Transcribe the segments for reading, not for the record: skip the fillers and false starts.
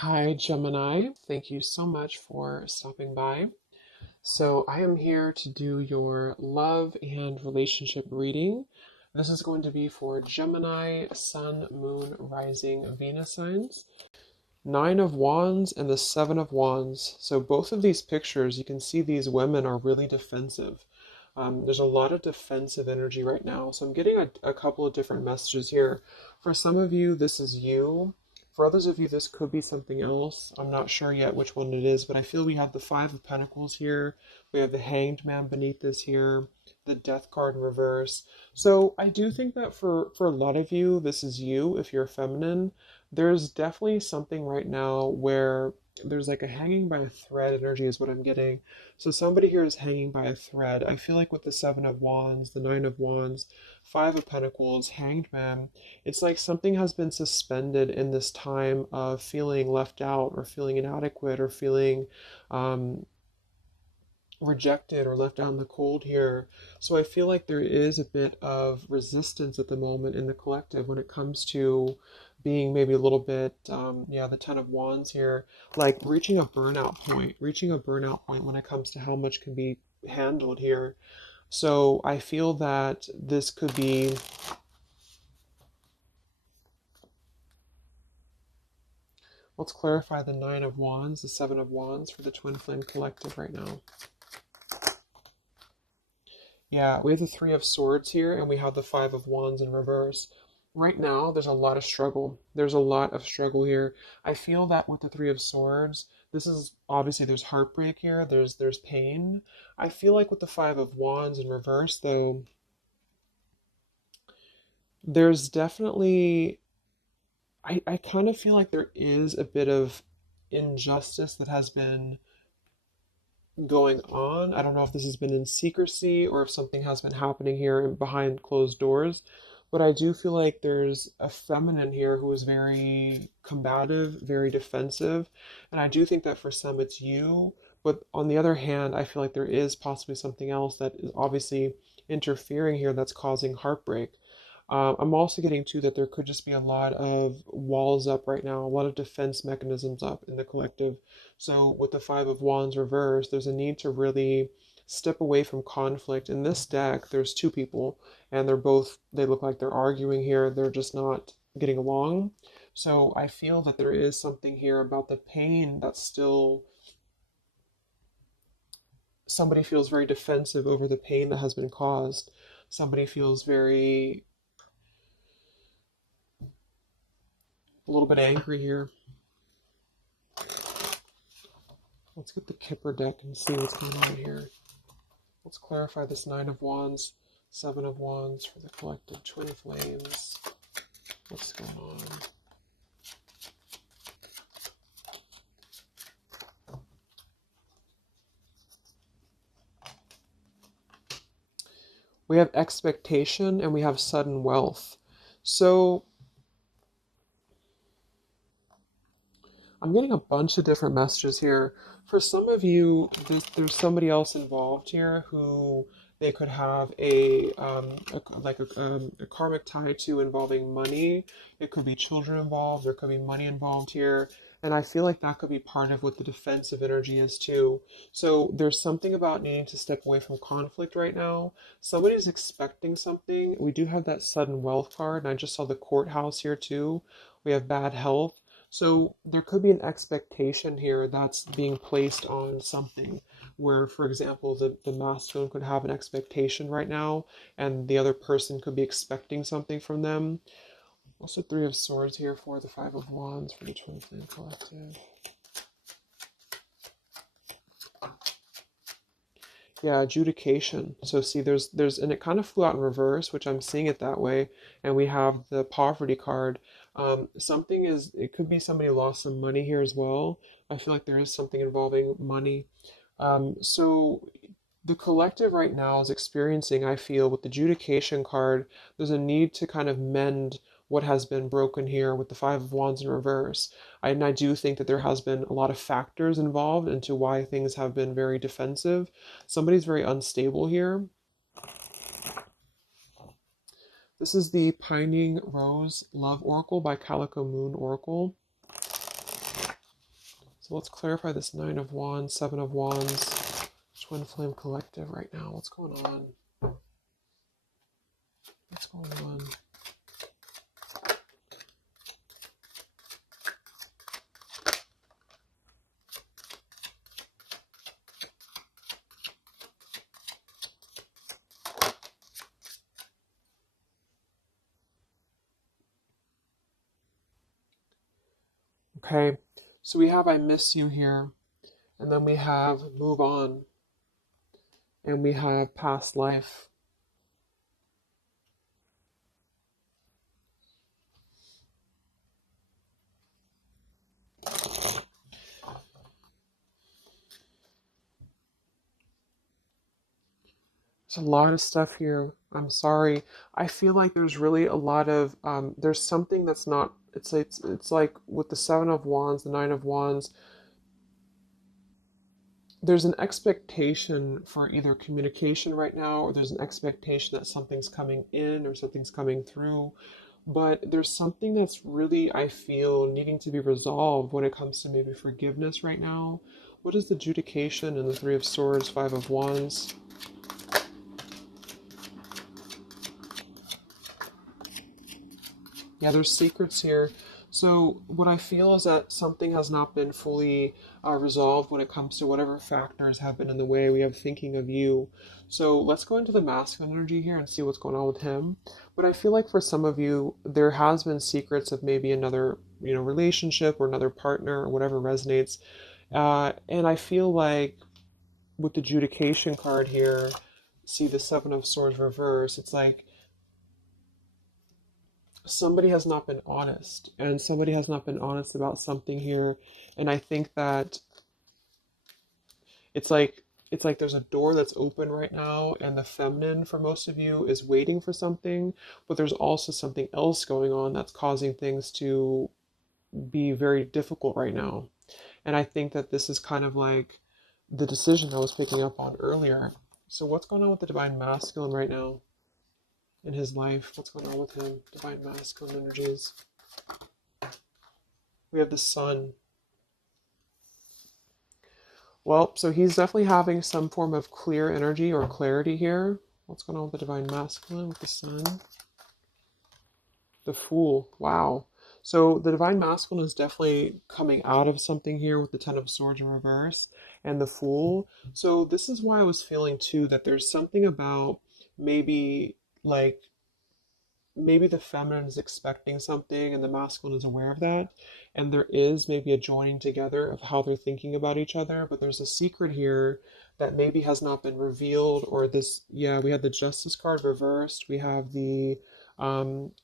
Hi, Gemini. Thank you so much for stopping by. So, I am here to do your love and relationship reading. This is going to be for Gemini, Sun, Moon, Rising, Venus signs. Nine of Wands and the Seven of Wands. So, both of these pictures, you can see these women are really defensive. There's a lot of defensive energy right now. So I'm getting a couple of different messages here. For some of you, this is you. For others of you, this could be something else. I'm not sure yet which one it is, but I feel we have the Five of Pentacles here. We have the Hanged Man beneath this here, the Death card in reverse. So I do think that for a lot of you, this is you if you're feminine. There's definitely something right now where there's like a hanging by a thread energy is what I'm getting. So somebody here is hanging by a thread. I feel like with the Seven of Wands, the Nine of Wands, Five of Pentacles, Hanged Man, it's like something has been suspended in this time of feeling left out or feeling inadequate or feeling rejected or left out in the cold here. So I feel like there is a bit of resistance at the moment in the collective when it comes to being maybe a little bit, yeah, the Ten of Wands here, like reaching a burnout point when it comes to how much can be handled here. So I feel that this could be, let's clarify the Nine of Wands, the Seven of Wands for the Twin Flame Collective right now. Yeah, we have the Three of Swords here, and we have the Five of Wands in reverse. Right now, there's a lot of struggle. There's a lot of struggle here. I feel that with the Three of Swords, this is obviously there's heartbreak here. There's pain. I feel like with the Five of Wands in reverse, though, there's definitely I kind of feel like there is a bit of injustice that has been going on. I don't know if this has been in secrecy or if something has been happening here behind closed doors, but I do feel like there's a feminine here who is very combative, very defensive, and I do think that for some it's you, but on the other hand, I feel like there is possibly something else that is obviously interfering here that's causing heartbreak. I'm also getting to that there could just be a lot of walls up right now, a lot of defense mechanisms up in the collective. So with the Five of Wands reversed, there's a need to really step away from conflict. In this deck, there's two people, and they look like they're arguing here. They're just not getting along. So I feel that there is something here about the pain that's still, somebody feels very defensive over the pain that has been caused. Somebody feels very, a little bit angry here. Let's get the Kipper deck and see what's going on here. Let's clarify this Nine of Wands, Seven of Wands for the collective twin flames. What's going on? We have expectation and we have sudden wealth. So I'm getting a bunch of different messages here. For some of you, there's somebody else involved here who they could have a karmic tie to involving money. It could be children involved. There could be money involved here. And I feel like that could be part of what the defensive energy is too. So there's something about needing to step away from conflict right now. Somebody's expecting something. We do have that sudden wealth card, and I just saw the courthouse here too. We have bad health. So there could be an expectation here that's being placed on something where, for example, the masculine could have an expectation right now and the other person could be expecting something from them. Also Three of Swords here for the Five of Wands for the Twin Flame Collective. Yeah, adjudication. So see, and it kind of flew out in reverse, which I'm seeing it that way. And we have the poverty card. It could be somebody lost some money here as well. I feel like there is something involving money. So the collective right now is experiencing, I feel, with the adjudication card, there's a need to kind of mend what has been broken here with the Five of Wands in reverse. And I do think that there has been a lot of factors involved into why things have been very defensive. Somebody's very unstable here. This is the Pining Rose Love Oracle by Calico Moon Oracle. So let's clarify this Nine of Wands, Seven of Wands, Twin Flame Collective right now. What's going on? What's going on? Okay, so we have I miss you here, and then we have move on, and we have past life. There's a lot of stuff here. I'm sorry. I feel like there's really a lot of there's something that's not. It's like with the Seven of Wands, the Nine of Wands. There's an expectation for either communication right now, or there's an expectation that something's coming in or something's coming through. But there's something that's really, I feel, needing to be resolved when it comes to maybe forgiveness right now. What is the adjudication in the Three of Swords, Five of Wands? Yeah, there's secrets here. So what I feel is that something has not been fully resolved when it comes to whatever factors have been in the way. We have thinking of you. So let's go into the masculine energy here and see what's going on with him. But I feel like for some of you, there has been secrets of maybe another, relationship or another partner or whatever resonates. And I feel like with the adjudication card here, see the Seven of Swords reverse. It's like somebody has not been honest, and somebody has not been honest about something here. And I think that it's like there's a door that's open right now, and the feminine for most of you is waiting for something, but there's also something else going on that's causing things to be very difficult right now. And I think that this is kind of like the decision I was picking up on earlier. So what's going on with the divine masculine right now in his life? What's going on with him? Divine masculine energies. We have the sun. Well, so he's definitely having some form of clear energy or clarity here. What's going on with the divine masculine with the sun? The Fool. Wow. So the divine masculine is definitely coming out of something here with the Ten of Swords in reverse and the Fool. So this is why I was feeling too that there's something about maybe like maybe the feminine is expecting something and the masculine is aware of that, and there is maybe a joining together of how they're thinking about each other, but there's a secret here that maybe has not been revealed. Or this, yeah, we had the Justice card reversed, we have the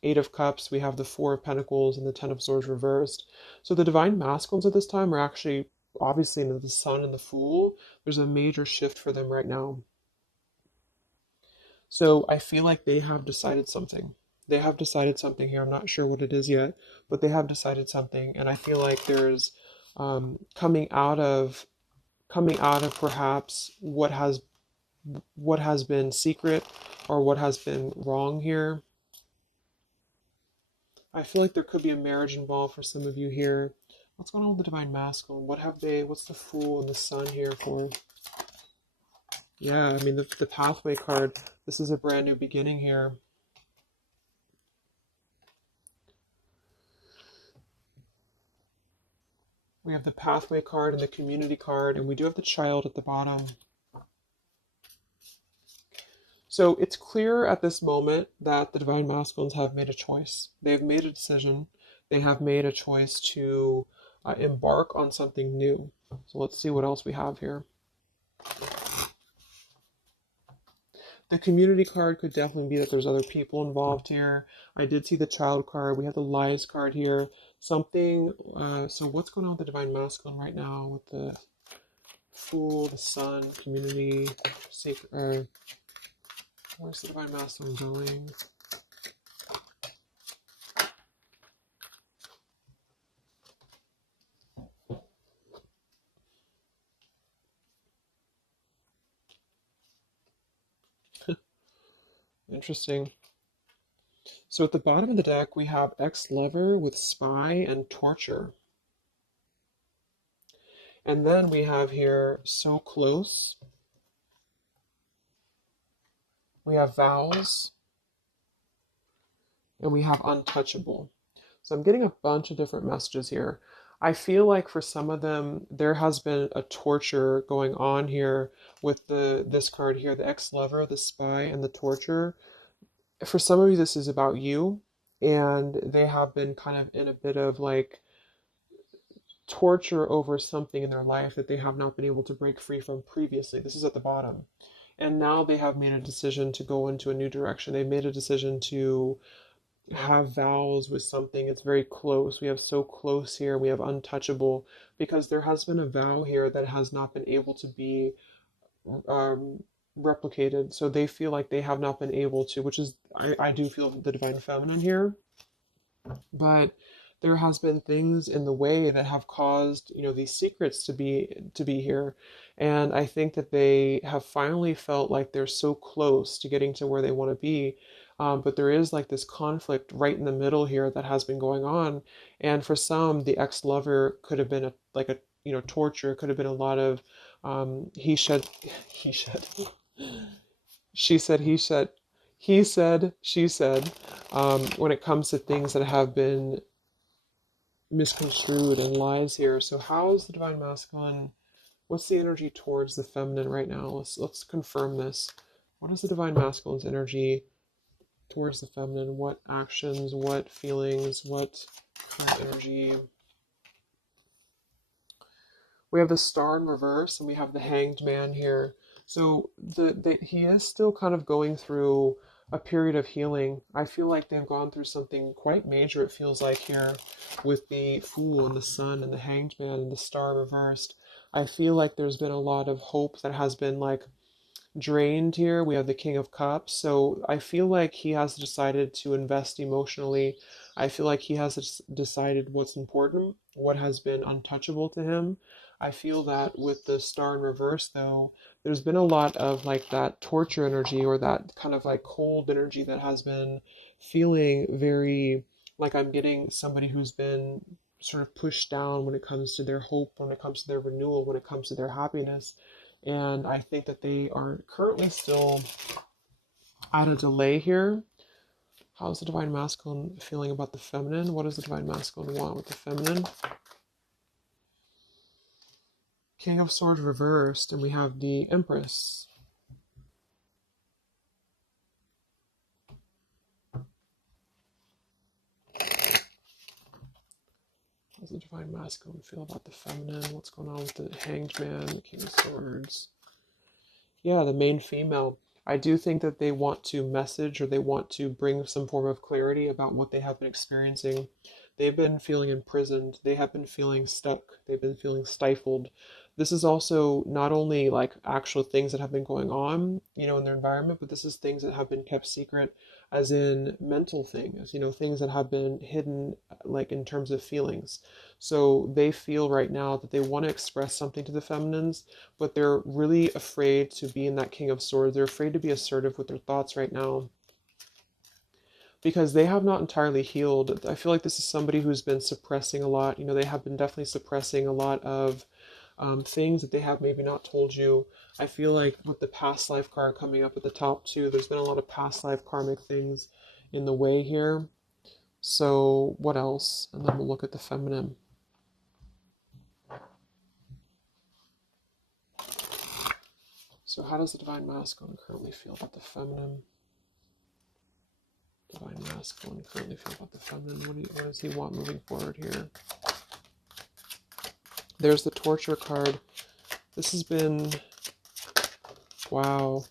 Eight of Cups, we have the Four of Pentacles, and the Ten of Swords reversed. So the divine masculines at this time are actually obviously into the Sun and the Fool. There's a major shift for them right now. So I feel like they have decided something. They have decided something here. I'm not sure what it is yet, but they have decided something, and I feel like there's coming out of perhaps what has been secret or what has been wrong here. I feel like there could be a marriage involved for some of you here. What's going on with the divine masculine? What's the Fool and the Sun here for? Yeah, I mean the pathway card. This is a brand new beginning here. We have the pathway card and the community card, and we do have the Child at the bottom. So it's clear at this moment that the divine masculines have made a choice. They have made a decision. They have made a choice to embark on something new. So let's see what else we have here. The community card could definitely be that there's other people involved here. I did see the Child card. We have the Lies card here. Something, so what's going on with the divine masculine right now with the Fool, the Sun, community, sacred, where's the divine masculine going? Interesting. So at the bottom of the deck, we have ex-lover with spy and torture. And then we have here so close. We have vows, and we have untouchable. So I'm getting a bunch of different messages here. I feel like for some of them, there has been a torture going on here with this card here, the ex-lover, the spy, and the torture. For some of you, this is about you, and they have been kind of in a bit of like torture over something in their life that they have not been able to break free from previously. This is at the bottom. And now they have made a decision to go into a new direction. They made a decision to have vows with something. It's very close. We have so close here. We have untouchable because there has been a vow here that has not been able to be um, replicated. So they feel like they have not been able to, which is, I do feel the divine feminine here, but there has been things in the way that have caused these secrets to be here, and I think that they have finally felt like they're so close to getting to where they want to be, but there is like this conflict right in the middle here that has been going on, and for some the ex-lover could have been a torture. It could have been a lot of he said he said she said he said she said when it comes to things that have been misconstrued and lies here. So how is the divine masculine? What's the energy towards the feminine right now? Let's confirm this. What is the divine masculine's energy towards the feminine? What actions, what feelings, what current energy? We have the star in reverse and we have the hanged man here. So he is still kind of going through a period of healing. I feel like they've gone through something quite major, it feels like here, with the fool and the sun and the hanged man and the star reversed. I feel like there's been a lot of hope that has been like drained here. We have the King of Cups. So I feel like he has decided to invest emotionally. I feel like he has decided what's important, what has been untouchable to him. I feel that with the star in reverse, though, there's been a lot of like that torture energy or that kind of like cold energy that has been feeling very like I'm getting somebody who's been sort of pushed down when it comes to their hope, when it comes to their renewal, when it comes to their happiness. And I think that they are currently still at a delay here. How's the divine masculine feeling about the feminine? What does the divine masculine want with the feminine? King of Swords reversed, and we have the Empress. How's the divine masculine feel about the feminine? What's going on with the Hanged Man, the King of Swords? Yeah, the main female. I do think that they want to message or they want to bring some form of clarity about what they have been experiencing. They've been feeling imprisoned. They have been feeling stuck. They've been feeling stifled. This is also not only like actual things that have been going on, in their environment, but this is things that have been kept secret, as in mental things, things that have been hidden, like in terms of feelings. So they feel right now that they want to express something to the feminines, but they're really afraid to be in that King of Swords. They're afraid to be assertive with their thoughts right now because they have not entirely healed. I feel like this is somebody who's been suppressing a lot. They have been definitely suppressing a lot of things that they have maybe not told you. I feel like with the past life card coming up at the top too, there's been a lot of past life karmic things in the way here. So what else? And then we'll look at the feminine. So how does the divine masculine currently feel about the feminine? Divine masculine currently feel about the feminine? What does he want moving forward here? There's the torture card. This has been, wow.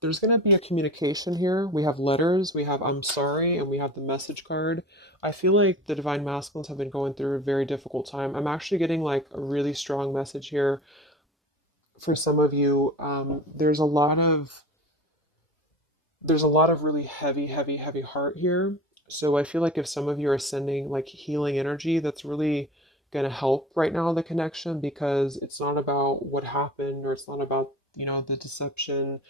There's going to be a communication here. We have letters, we have I'm sorry, and we have the message card. I feel like the divine masculines have been going through a very difficult time. I'm actually getting like a really strong message here for some of you. There's a lot of really heavy heart here. So I feel like if some of you are sending like healing energy, that's really going to help right now the connection, because it's not about what happened, or it's not about, the deception.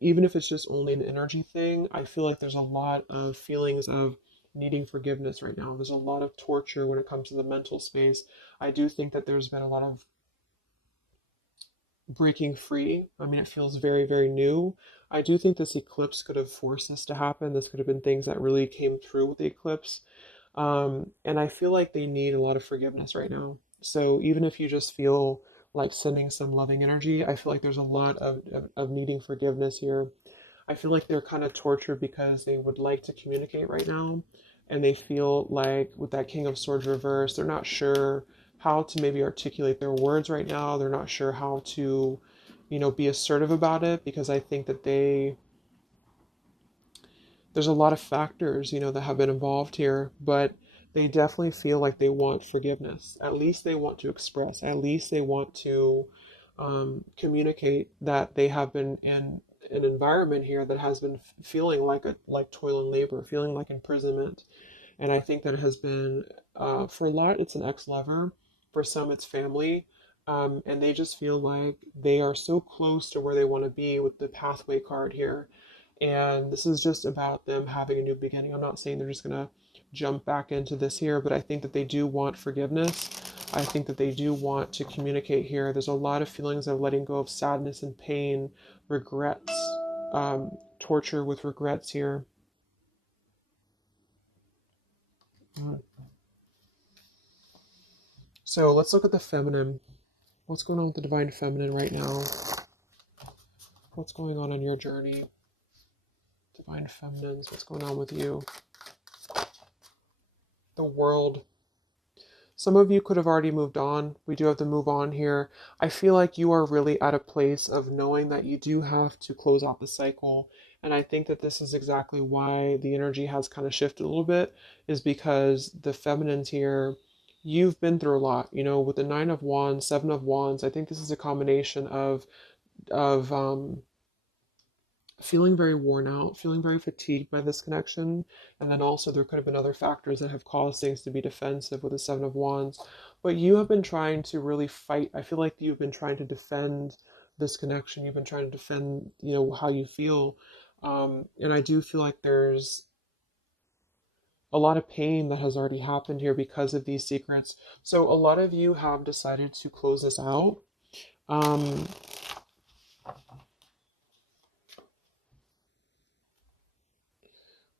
Even if it's just only an energy thing, I feel like there's a lot of feelings of needing forgiveness right now. There's a lot of torture when it comes to the mental space. I do think that there's been a lot of breaking free. I mean, it feels very, very new. I do think this eclipse could have forced this to happen. This could have been things that really came through with the eclipse. And I feel like they need a lot of forgiveness right now. So even if you just feel like sending some loving energy, I feel like there's a lot of needing forgiveness here. I feel like they're kind of tortured because they would like to communicate right now. And they feel like with that King of Swords reverse, they're not sure how to maybe articulate their words right now. They're not sure how to, be assertive about it because I think that there's a lot of factors, that have been involved here, but they definitely feel like they want forgiveness. At least they want to express, at least they want to communicate that they have been in an environment here that has been feeling like toil and labor, feeling like imprisonment. And I think that it has been, for a lot, it's an ex-lover. For some, it's family. And they just feel like they are so close to where they want to be with the pathway card here. And this is just about them having a new beginning. I'm not saying they're just going to jump back into this here, but I think that they do want forgiveness. I think that they do want to communicate here. There's a lot of feelings of letting go of sadness and pain, regrets, torture with regrets here. So let's look at the feminine. What's going on with the divine feminine right now? What's going on your journey? Divine feminines, what's going on with you? The world. Some of you could have already moved on. We do have to move on here. I feel like you are really at a place of knowing that you do have to close out the cycle. And I think that this is exactly why the energy has kind of shifted a little bit, is because the feminines here, you've been through a lot, with the Nine of Wands, Seven of Wands. I think this is a combination of feeling very worn out, feeling very fatigued by this connection. And then also there could have been other factors that have caused things to be defensive with the Seven of Wands. But you have been trying to really fight. I feel like you've been trying to defend this connection. You've been trying to defend, how you feel. And I do feel like there's a lot of pain that has already happened here because of these secrets. So a lot of you have decided to close this out.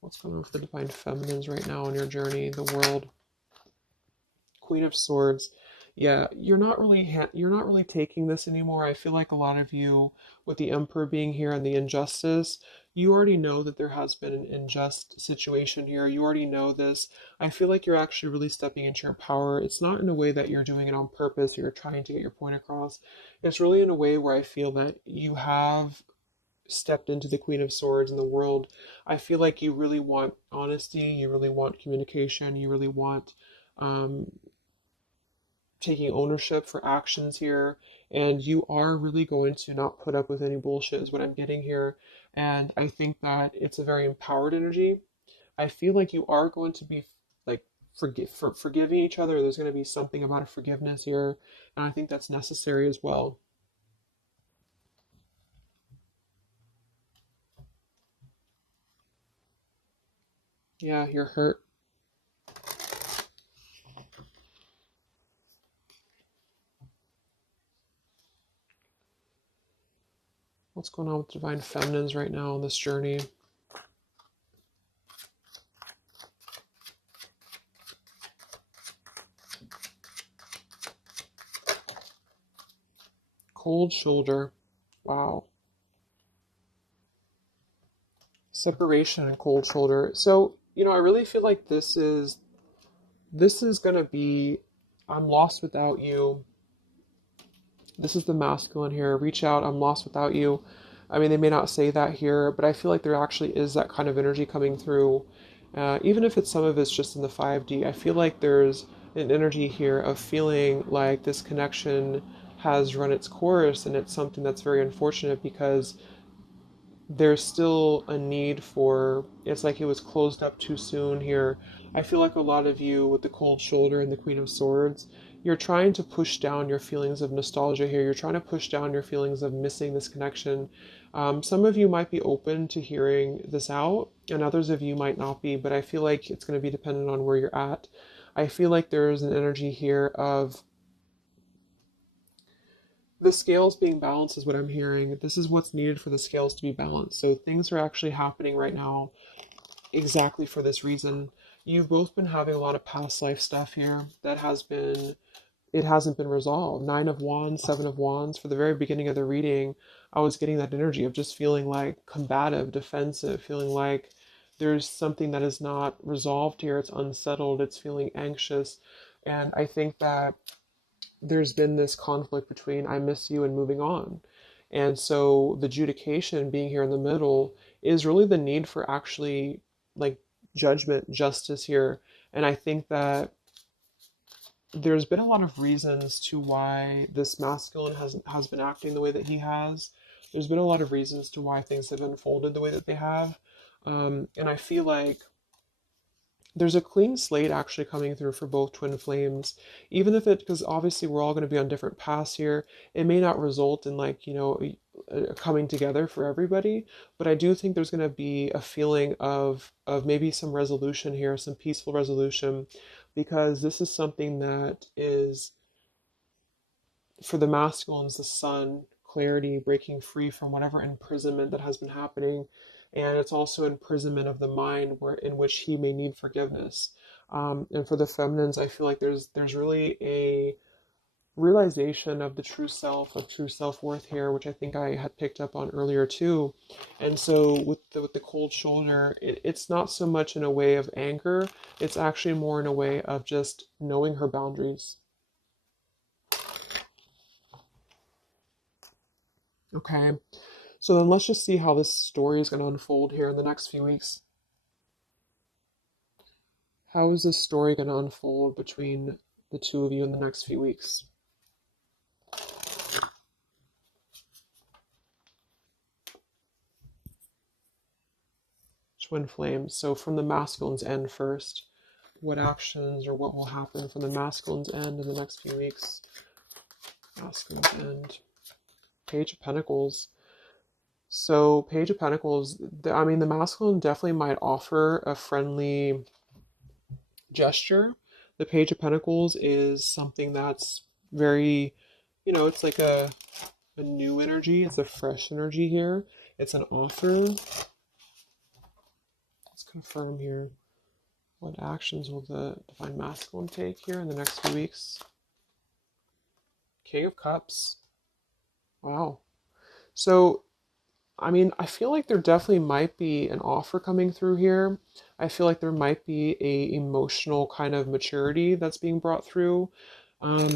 What's going on with the divine feminines right now in your journey, the world? Queen of Swords. Yeah, you're not really taking this anymore. I feel like a lot of you, with the Emperor being here and the injustice, you already know that there has been an unjust situation here. You already know this. I feel like you're actually really stepping into your power. It's not in a way that you're doing it on purpose or you're trying to get your point across. It's really in a way where I feel that you have stepped into the Queen of Swords in the world. I feel like you really want honesty, you really want communication, you really want um, taking ownership for actions here, and you are really going to not put up with any bullshit, is what I'm getting here. And I think that it's a very empowered energy. I feel like you are going to be like forgiving each other. There's going to be something about a forgiveness here, and I think that's necessary as well. Yeah, you're hurt. What's going on with divine feminines right now on this journey? Cold shoulder. Wow. Separation and cold shoulder. So, I really feel like this is gonna be, I'm lost without you. This is the masculine here. Reach out, I'm lost without you. I mean, they may not say that here, but I feel like there actually is that kind of energy coming through. Even if some of it's just in the 5D, I feel like there's an energy here of feeling like this connection has run its course, and it's something that's very unfortunate because there's still a need for, it's like it was closed up too soon here. I feel like a lot of you with the cold shoulder and the Queen of Swords, you're trying to push down your feelings of nostalgia here. You're trying to push down your feelings of missing this connection. Some of you might be open to hearing this out, and others of you might not be, but I feel like it's going to be dependent on where you're at. I feel like there's an energy here of the scales being balanced is what I'm hearing. This is what's needed for the scales to be balanced. So things are actually happening right now exactly for this reason. You've both been having a lot of past life stuff here that it hasn't been resolved. Nine of Wands, Seven of Wands. For the very beginning of the reading, I was getting that energy of just feeling like combative, defensive, feeling like there's something that is not resolved here. It's unsettled. It's feeling anxious. And I think that there's been this conflict between I miss you and moving on. And so the adjudication being here in the middle is really the need for actually like judgment, justice here. And I think that there's been a lot of reasons to why this masculine has been acting the way that he has. There's been a lot of reasons to why things have unfolded the way that they have. And I feel like there's a clean slate actually coming through for both twin flames, even if it, because obviously we're all going to be on different paths here. It may not result in like, a coming together for everybody, but I do think there's going to be a feeling of maybe some resolution here, some peaceful resolution, because this is something that is for the masculines, the sun, clarity, breaking free from whatever imprisonment that has been happening. And it's also imprisonment of the mind where in which he may need forgiveness. And for the feminines, I feel like there's really a realization of the true self, of true self-worth here, which I think I had picked up on earlier too. And so with the cold shoulder, it's not so much in a way of anger, it's actually more in a way of just knowing her boundaries. Okay. So then let's just see how this story is going to unfold here in the next few weeks. How is this story going to unfold between the two of you in the next few weeks? Twin flames. So from the masculine's end first, what actions or what will happen from the masculine's end in the next few weeks? Masculine's end. Page of Pentacles. So Page of Pentacles, I mean, the masculine definitely might offer a friendly gesture. The Page of Pentacles is something that's very, it's like a new energy. It's a fresh energy here. It's an offer. Let's confirm here. What actions will the Divine Masculine take here in the next few weeks? King of Cups. Wow. So I mean, I feel like there definitely might be an offer coming through here. I feel like there might be a emotional kind of maturity that's being brought through. Um,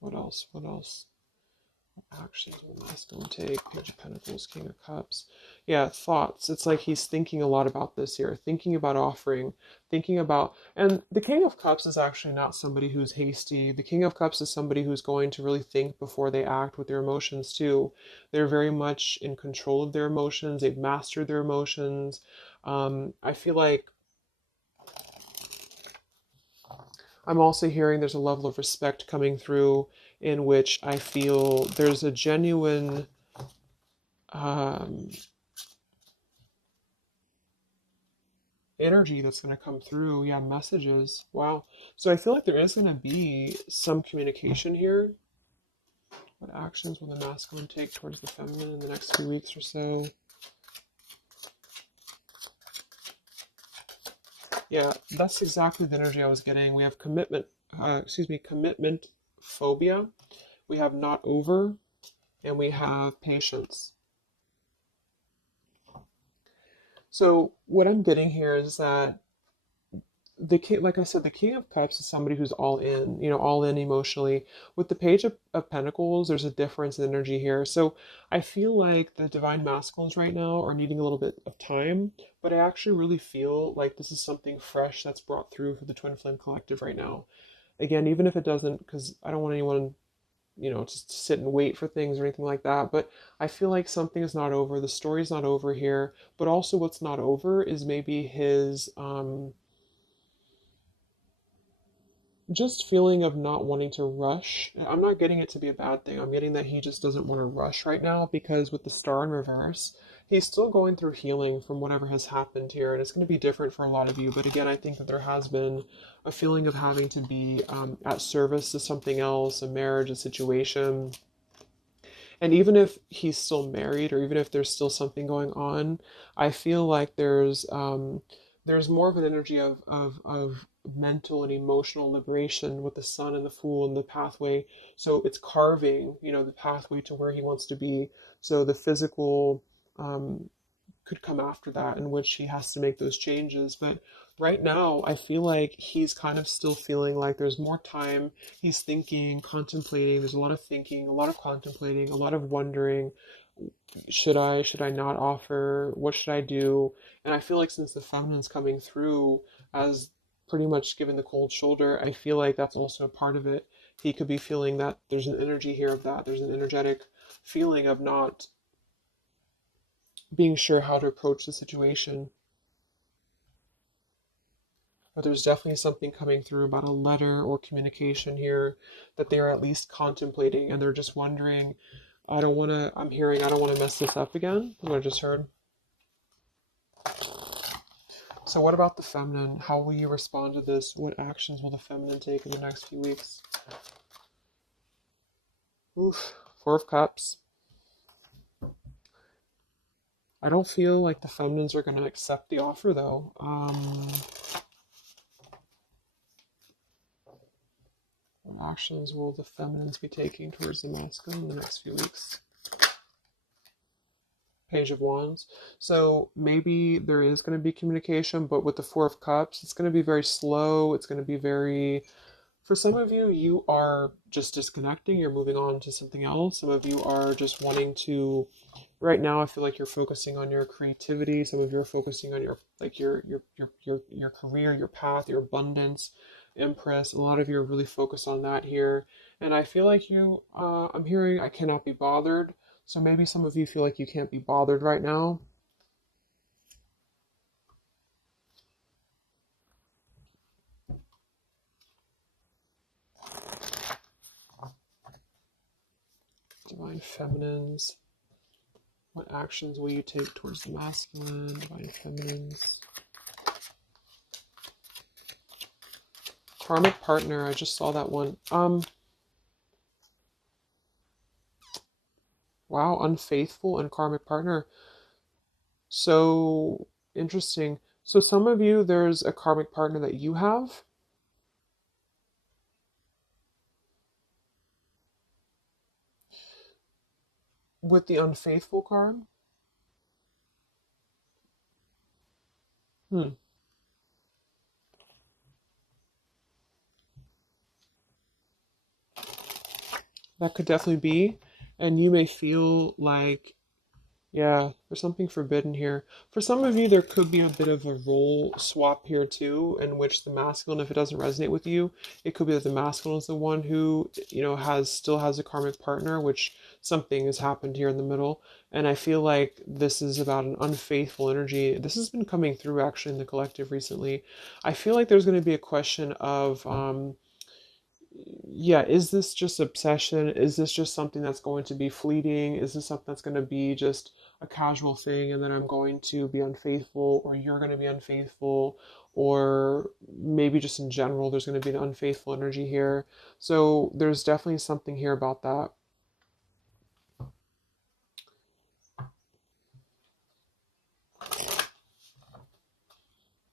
what else? What else? Actions will masculine take? Page of Pentacles, King of Cups. Yeah, thoughts. It's like he's thinking a lot about this here, thinking about offering, thinking about, and the King of Cups is actually not somebody who's hasty. The King of Cups is somebody who's going to really think before they act with their emotions too. They're very much in control of their emotions. They've mastered their emotions. I feel like I'm also hearing there's a level of respect coming through in which I feel there's a genuine energy that's going to come through. Yeah, messages. Wow. So I feel like there is going to be some communication here. What actions will the masculine take towards the feminine in the next few weeks or so? Yeah, that's exactly the energy I was getting. We have commitment, commitment phobia. We have not over, and we have patience. So what I'm getting here is that the king, like I said, the King of Cups is somebody who's all in, all in emotionally. With the Page of Pentacles, there's a difference in energy here. So I feel like the Divine Masculines right now are needing a little bit of time, but I actually really feel like this is something fresh that's brought through for the Twin Flame Collective right now. Again, even if it doesn't, because I don't want anyone just sit and wait for things or anything like that. But I feel like something is not over. The story's not over here. But also, what's not over is maybe his just feeling of not wanting to rush. I'm not getting it to be a bad thing. I'm getting that he just doesn't want to rush right now because with the star in reverse, he's still going through healing from whatever has happened here. And it's going to be different for a lot of you. But again, I think that there has been a feeling of having to be at service to something else, a marriage, a situation. And even if he's still married or even if there's still something going on, I feel like there's more of an energy of mental and emotional liberation with the sun and the fool and the pathway. So it's carving, the pathway to where he wants to be. So the physical could come after that, in which he has to make those changes. But right now, I feel like he's kind of still feeling like there's more time. He's thinking, contemplating. There's a lot of thinking, a lot of contemplating, a lot of wondering. Should I not offer? What should I do? And I feel like since the feminine's coming through as pretty much giving the cold shoulder, I feel like that's also a part of it. He could be feeling that there's an energy here of that. There's an energetic feeling of not being sure how to approach the situation. But there's definitely something coming through about a letter or communication here that they are at least contemplating and they're just wondering, I don't want to mess this up again. What I just heard. So what about the feminine? How will you respond to this? What actions will the feminine take in the next few weeks? Oof, Four of Cups. I don't feel like the feminines are going to accept the offer though. What actions will the feminines be taking towards the masculine in the next few weeks? Page of Wands. So maybe there is going to be communication, but with the Four of Cups, it's going to be very slow. It's going to be very, for some of you, you are just disconnecting. You're moving on to something else. Some of you are just wanting to, right now, I feel like you're focusing on your creativity. Some of you are focusing on your career, your path, your abundance, Empress. A lot of you are really focused on that here. And I feel like I'm hearing I cannot be bothered. So maybe some of you feel like you can't be bothered right now. Divine Feminines. What actions will you take towards the masculine? Divine Feminines. Karmic Partner. I just saw that one. Wow, Unfaithful and Karmic Partner. So interesting. So some of you, there's a karmic partner that you have. With the Unfaithful card. Hmm. That could definitely be. And you may feel like, yeah, there's something forbidden here. For some of you, there could be a bit of a role swap here too, in which the masculine, if it doesn't resonate with you, it could be that the masculine is the one who, still has a karmic partner, which something has happened here in the middle. And I feel like this is about an unfaithful energy. This has been coming through actually in the collective recently. I feel like there's going to be a question of, yeah, is this just obsession? Is this just something that's going to be fleeting? Is this something that's going to be just a casual thing and then I'm going to be unfaithful or you're going to be unfaithful or maybe just in general there's going to be an unfaithful energy here. So there's definitely something here about that.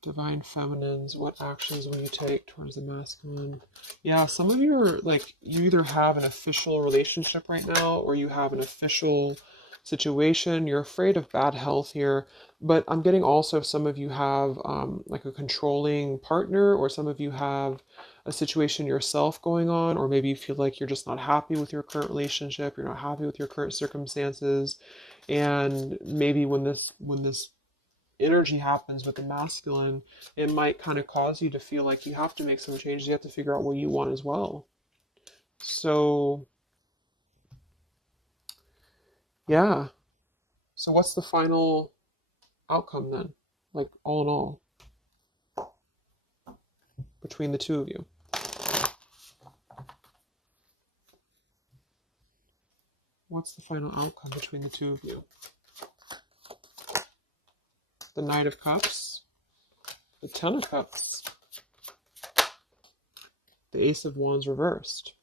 Divine Feminines, what actions will you take towards the masculine? Yeah, some of you are like, you either have an official relationship right now or you have an official situation. You're afraid of bad health here, but I'm getting also some of you have like a controlling partner or some of you have a situation yourself going on, or maybe you feel like you're just not happy with your current relationship, you're not happy with your current circumstances, and maybe when this energy happens with the masculine, it might kind of cause you to feel like you have to make some changes. You have to figure out what you want as well. So Yeah. So what's the final outcome then? Like all in all, between the two of you. What's the final outcome between the two of you? The Knight of Cups, the Ten of Cups, the Ace of Wands reversed.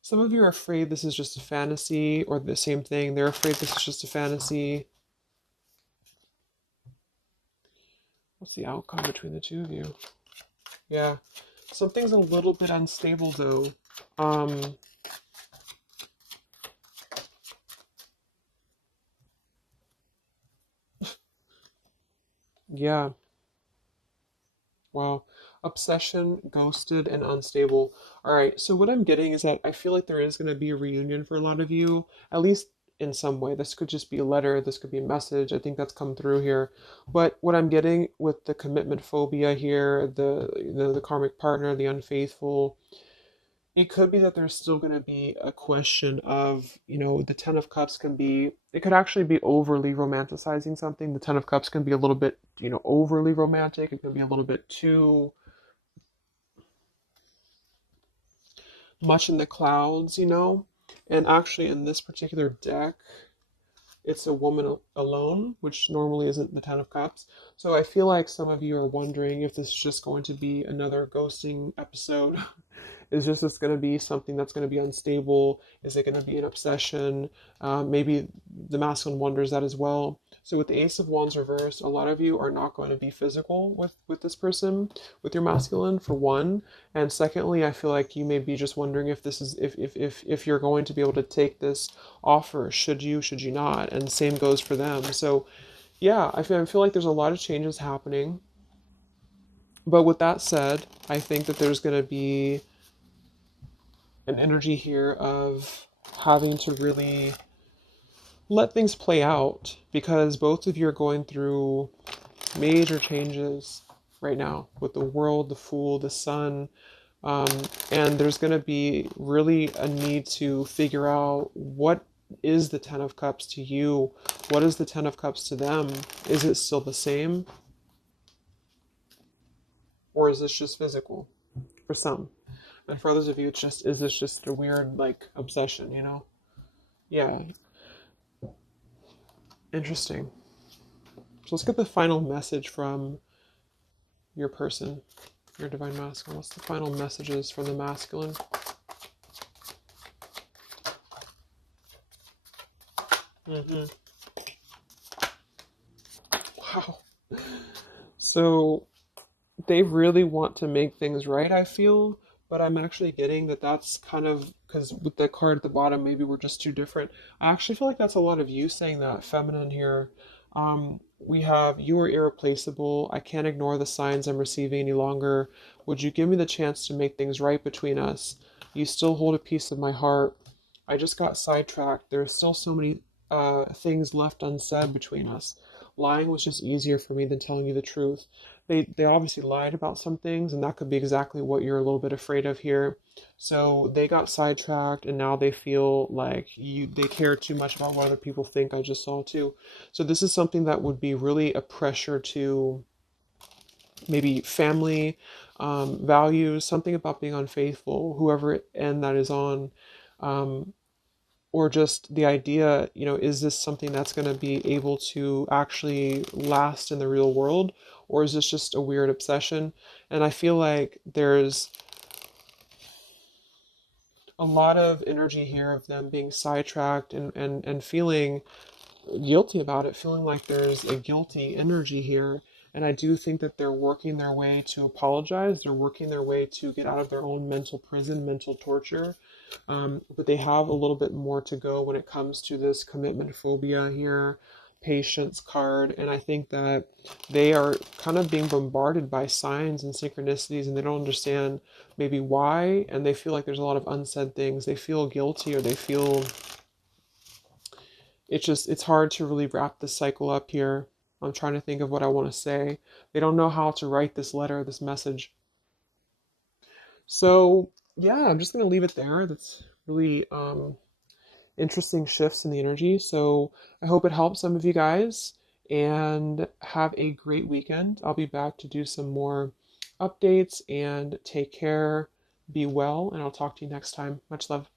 Some of you are afraid this is just a fantasy, or the same thing. They're afraid this is just a fantasy. What's the outcome between the two of you? Yeah. Something's a little bit unstable, though. Yeah. Wow. Obsession, ghosted, and unstable. All right. So what I'm getting is that I feel like there is going to be a reunion for a lot of you, at least in some way. This could just be a letter. This could be a message. I think that's come through here. But what I'm getting with the commitment phobia here, the karmic partner, the unfaithful, it could be that there's still going to be a question of, the Ten of Cups can be, it could actually be overly romanticizing something. The Ten of Cups can be a little bit, overly romantic. It can be a little bit too much in the clouds. And actually, in this particular deck, it's a woman alone, which normally isn't the Ten of Cups. So I feel like some of you are wondering if this is just going to be another ghosting episode. Is just this going to be something that's going to be unstable? Is it going to be an obsession? Maybe the masculine wonders that as well. So with the Ace of Wands reversed, a lot of you are not going to be physical with this person, with your masculine, for one. And secondly, I feel like you may be just wondering if this is if you're going to be able to take this offer. Should you not? And same goes for them. So yeah, I feel like there's a lot of changes happening. But with that said, I think that there's going to be an energy here of having to really let things play out, because both of you are going through major changes right now with the world, the Fool, the Sun, and there's going to be really a need to figure out what is the Ten of Cups to you, what is the Ten of Cups to them. Is it still the same, or is this just physical for some? And for others of you, is this just a weird, like, obsession? Yeah, interesting. So let's get the final message from your person, your divine masculine. What's the final messages from the masculine? Wow. So they really want to make things right, I feel, but I'm actually getting that that's kind of, because with the card at the bottom, maybe we're just too different. I actually feel like that's a lot of you saying that, feminine here. We have, you are irreplaceable. I can't ignore the signs I'm receiving any longer. Would you give me the chance to make things right between us? You still hold a piece of my heart. I just got sidetracked. There are still so many things left unsaid between us. Lying was just easier for me than telling you the truth. They obviously lied about some things, and that could be exactly what you're a little bit afraid of here. So they got sidetracked, and now they feel like they care too much about what other people think. I just saw too. So this is something that would be really a pressure to maybe family, values, something about being unfaithful, whoever end that is on. Or just the idea, is this something that's going to be able to actually last in the real world? Or is this just a weird obsession? And I feel like there's a lot of energy here of them being sidetracked and feeling guilty about it, feeling like there's a guilty energy here. And I do think that they're working their way to apologize. They're working their way to get out of their own mental prison, mental torture. But they have a little bit more to go when it comes to this commitment phobia here, patience card. And I think that they are kind of being bombarded by signs and synchronicities, and they don't understand maybe why. And they feel like there's a lot of unsaid things. They feel guilty, or they feel it's hard to really wrap this cycle up here. I'm trying to think of what I want to say. They don't know how to write this letter, this message. So yeah, I'm just gonna leave it there. That's really interesting shifts in the energy. So I hope it helps some of you guys and have a great weekend. I'll be back to do some more updates and take care, be well, and I'll talk to you next time. Much love.